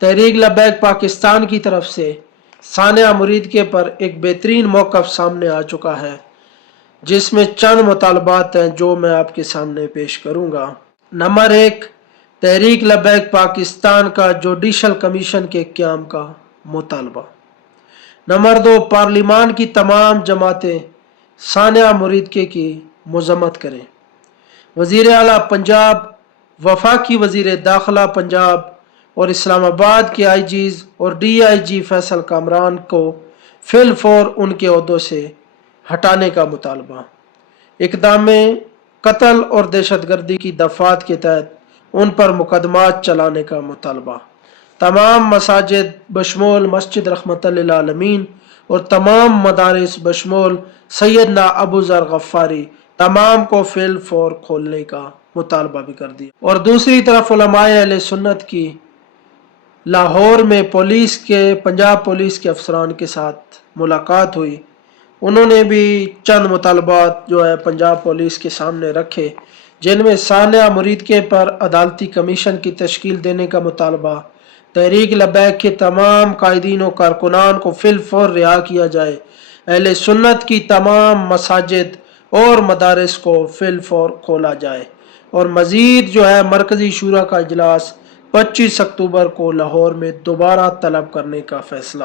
تحریک لبیک پاکستان کی طرف سے ثانیہ مرید کے پر ایک بہترین موقف سامنے آ چکا ہے، جس میں چند مطالبات ہیں جو میں آپ کے سامنے پیش کروں گا۔ نمبر 1، تحریک لبیک پاکستان کا جوڈیشل کمیشن کے قیام کا مطالبہ۔ نمبر 2، پارلیمان کی تمام جماعتیں ثانیہ مرید کی مذمت کریں۔ وزیر اعلیٰ پنجاب، وفاقی وزیر داخلہ پنجاب اور اسلام آباد کے آئی جیز اور ڈی آئی جی فیصل کامران کو فی الفور ان کے عہدوں سے ہٹانے کا مطالبہ۔ اقدام قتل اور دہشت گردی کی دفعات کے تحت ان پر مقدمات چلانے کا مطالبہ۔ تمام مساجد بشمول مسجد رحمت للعالمین اور تمام مدارس بشمول سیدنا ابو ذر غفاری تمام کو فی الفور کھولنے کا مطالبہ بھی کر دیا۔ اور دوسری طرف علماء اہل سنت کی لاہور میں پنجاب پولیس کے افسران کے ساتھ ملاقات ہوئی، انہوں نے بھی چند مطالبات جو ہے پنجاب پولیس کے سامنے رکھے، جن میں ثانیہ مرید کے پر عدالتی کمیشن کی تشکیل دینے کا مطالبہ، تحریک لبیک کے تمام قائدین و کارکنان کو فی الفور رہا کیا جائے، اہل سنت کی تمام مساجد اور مدارس کو فی الفور کھولا جائے، اور مزید جو ہے مرکزی شورا کا اجلاس 25 اکتوبر کو لاہور میں دوبارہ طلب کرنے کا فیصلہ